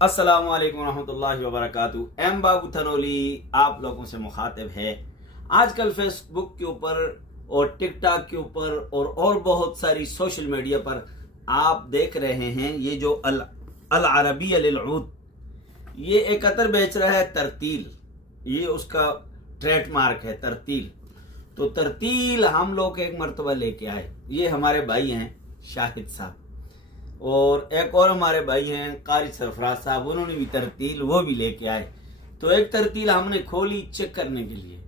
अस्सलाम वालेकुम रहमतुल्लाहि व बरकातुहू। एम बाबू थनोली आप लोगों से मुखातिब है। आजकल फेसबुक के ऊपर और टिकटॉक के ऊपर और बहुत सारी सोशल मीडिया पर आप देख रहे हैं ये जो अल अरबी लिल ऊद, ये एक अतर बेच रहा है तरतील, ये उसका ट्रेडमार्क है तरतील। तो तरतील हम लोग एक मरतबा लेके आए, ये हमारे भाई हैं शाहिद साहब, और एक और हमारे भाई हैं कारी सरफराज साहब, उन्होंने भी तरतील वो भी लेके आए। तो एक तरतील हमने खोली चेक करने के लिए,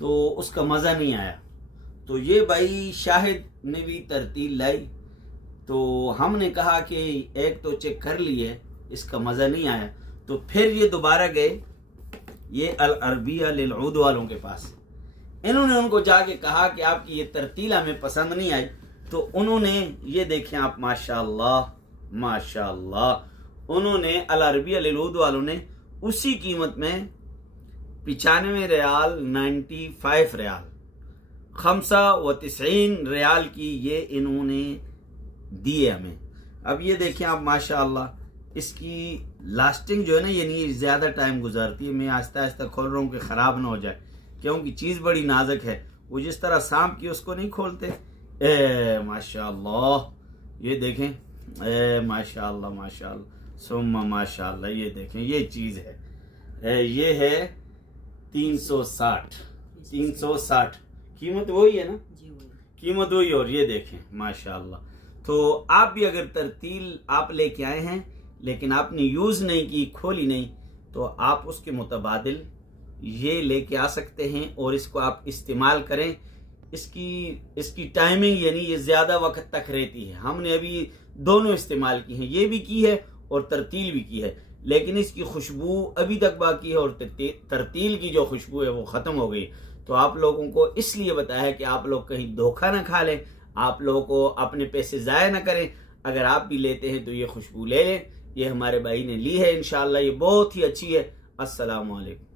तो उसका मज़ा नहीं आया। तो ये भाई शाहिद ने भी तरतील लाई, तो हमने कहा कि एक तो चेक कर लिए, इसका मज़ा नहीं आया। तो फिर ये दोबारा गए ये अल अरबिया लिल ऊद वालों के पास। इन्होंने उनको जाके कहा कि आपकी ये तरतील हमें पसंद नहीं आई। तो उन्होंने ये देखें आप, माशाअल्लाह माशाअल्लाह, उन्होंने अल अरबिया लिल ऊद वालों ने उसी कीमत में 95 रियाल, 95 रियाल, 95 रियाल की ये इन्होंने दिए हमें। अब ये देखें आप माशाअल्लाह, इसकी लास्टिंग जो है ना, ये नहीं ज़्यादा टाइम गुजारती है। मैं आहिस्ता आहिस्ता खोल रहा हूँ कि ख़राब ना हो जाए, क्योंकि चीज़ बड़ी नाजुक है। वो जिस तरह सांप की उसको नहीं खोलते, माशाअल्लाह, ये देखें, माशाअल्लाह माशाअल्लाह सुम्मा माशाअल्लाह, ये देखें ये चीज़ है, ये है 360 कीमत वही है ना, कीमत वही। और ये देखें माशाअल्लाह। तो आप भी अगर तरतील आप लेके आए हैं लेकिन आपने यूज़ नहीं की, खोली नहीं, तो आप उसके मुतबादिल ये लेके आ सकते हैं और इसको आप इस्तेमाल करें। इसकी टाइमिंग यानी ये ज़्यादा वक्त तक रहती है। हमने अभी दोनों इस्तेमाल की हैं, ये भी की है और तरतील भी की है, लेकिन इसकी खुशबू अभी तक बाकी है और तरतील की जो खुशबू है वो ख़त्म हो गई। तो आप लोगों को इसलिए बताया है कि आप लोग कहीं धोखा ना खा लें, आप लोगों को अपने पैसे ज़ाया ना करें। अगर आप भी लेते हैं तो ये खुशबू ले लें। ये हमारे भाई ने ली है, इंशाअल्लाह ये बहुत ही अच्छी है। अस्सलामु अलैकुम।